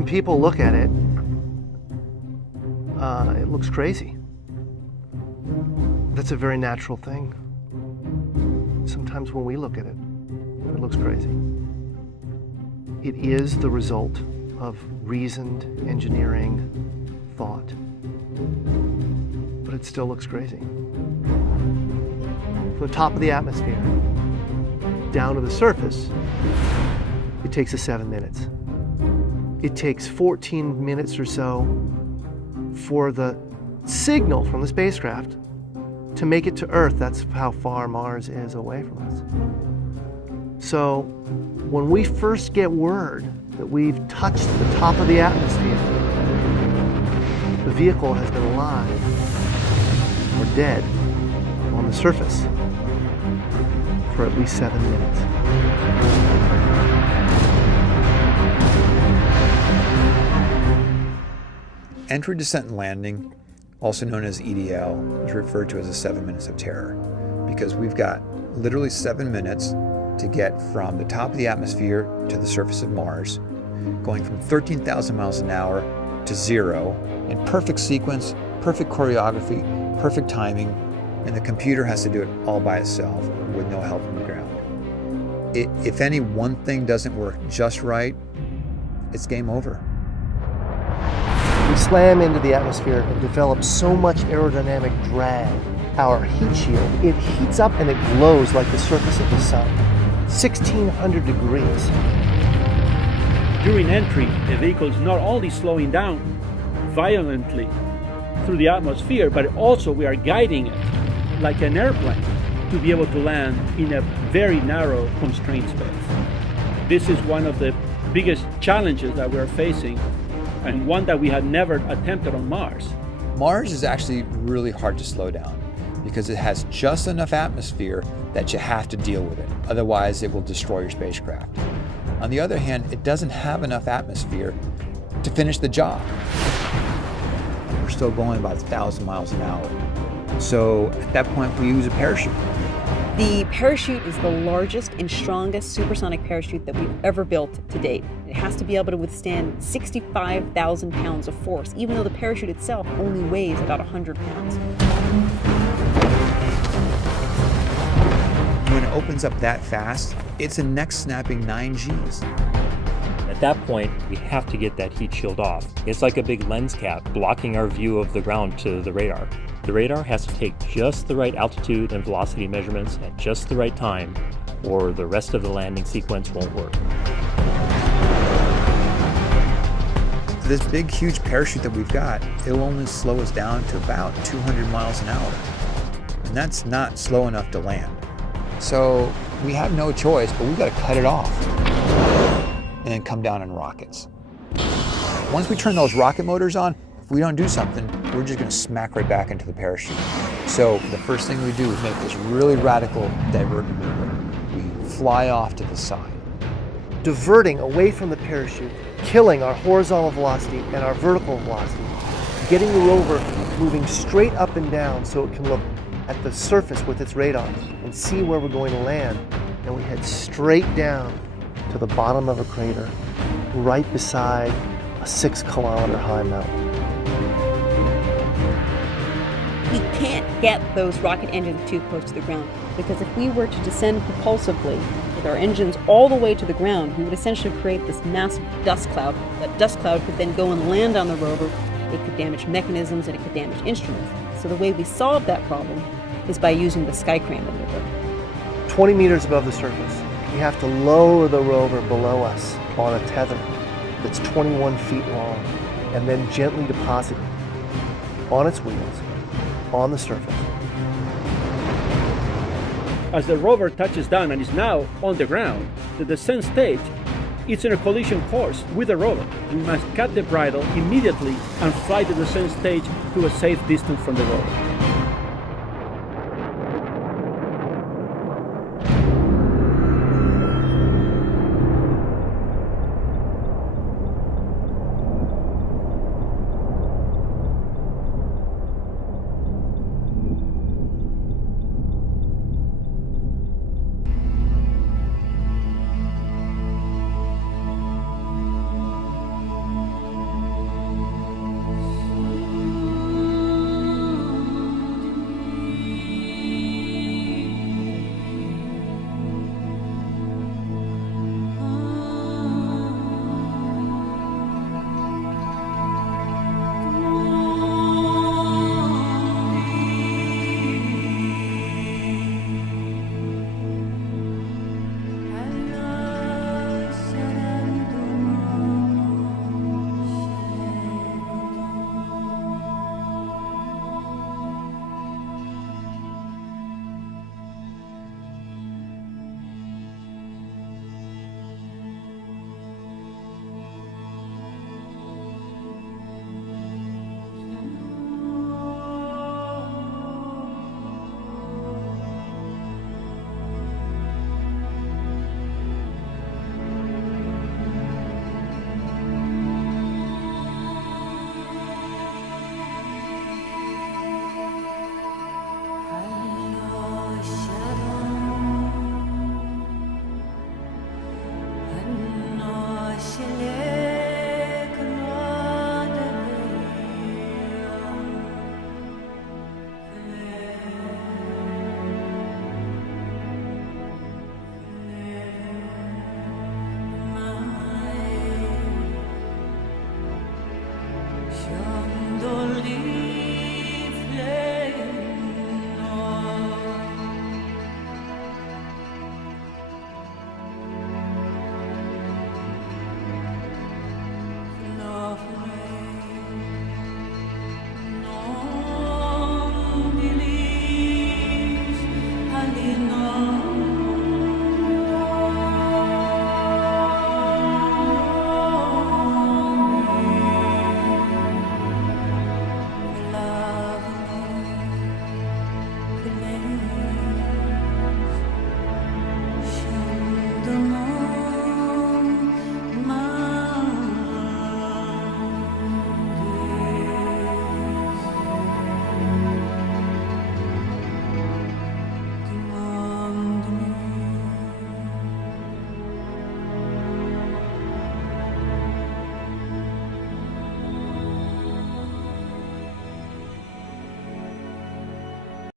when people look at it, it looks crazy. That's a very natural thing. Sometimes when we look at it, it looks crazy. It is the result of reasoned engineering thought, but it still looks crazy. From the top of the atmosphere down to the surface, it takes us 7 minutes. It takes 14 minutes or so for the signal from the spacecraft to make it to Earth. That's how far Mars is away from us. So when we first get word that we've touched the top of the atmosphere, the vehicle has been alive or dead on the surface for at least 7 minutes. Entry, descent, and landing, also known as EDL, is referred to as the 7 minutes of terror because we've got literally 7 minutes to get from the top of the atmosphere to the surface of Mars, going from 13,000 miles an hour to 0 in perfect sequence, perfect choreography, perfect timing, and the computer has to do it all by itself with no help from the ground. If any one thing doesn't work just right, it's game over. We slam into the atmosphere and develop so much aerodynamic drag. Our heat shield, it heats up and it glows like the surface of the sun. 1,600 degrees. During entry, the vehicle is not only slowing down violently through the atmosphere, but also we are guiding it like an airplane to be able to land in a very narrow, constrained space. This is one of the biggest challenges that we're facing, and one that we had never attempted on Mars. Mars is actually really hard to slow down because it has just enough atmosphere that you have to deal with it. Otherwise, it will destroy your spacecraft. On the other hand, it doesn't have enough atmosphere to finish the job. We're still going about 1,000 miles an hour. So at that point, we use a parachute. The parachute is the largest and strongest supersonic parachute that we've ever built to date. It has to be able to withstand 65,000 pounds of force, even though the parachute itself only weighs about 100 pounds. When it opens up that fast, it's a neck-snapping 9 Gs. At that point, we have to get that heat shield off. It's like a big lens cap blocking our view of the ground to the radar. The radar has to take just the right altitude and velocity measurements at just the right time, or the rest of the landing sequence won't work. This big, huge parachute that we've got, it'll only slow us down to about 200 miles an hour. And that's not slow enough to land. So we have no choice, but we've got to cut it off and then come down in rockets. Once we turn those rocket motors on, if we don't do something, we're just going to smack right back into the parachute. So the first thing we do is make this really radical divert maneuver. We fly off to the side. Diverting away from the parachute, killing our horizontal velocity and our vertical velocity, getting the rover moving straight up and down so it can look at the surface with its radar and see where we're going to land. And we head straight down to the bottom of a crater, right beside a 6-kilometer high mountain. We can't get those rocket engines too close to the ground, because if we were to descend propulsively with our engines all the way to the ground, we would essentially create this massive dust cloud. That dust cloud could then go and land on the rover. It could damage mechanisms and it could damage instruments. So the way we solve that problem is by using the Skycram maneuver. 20 meters above the surface, we have to lower the rover below us on a tether that's 21 feet long, and then gently deposit it on its wheels on the surface. As the rover touches down and is now on the ground, the descent stage is in a collision course with the rover. We must cut the bridle immediately and fly the descent stage to a safe distance from the rover.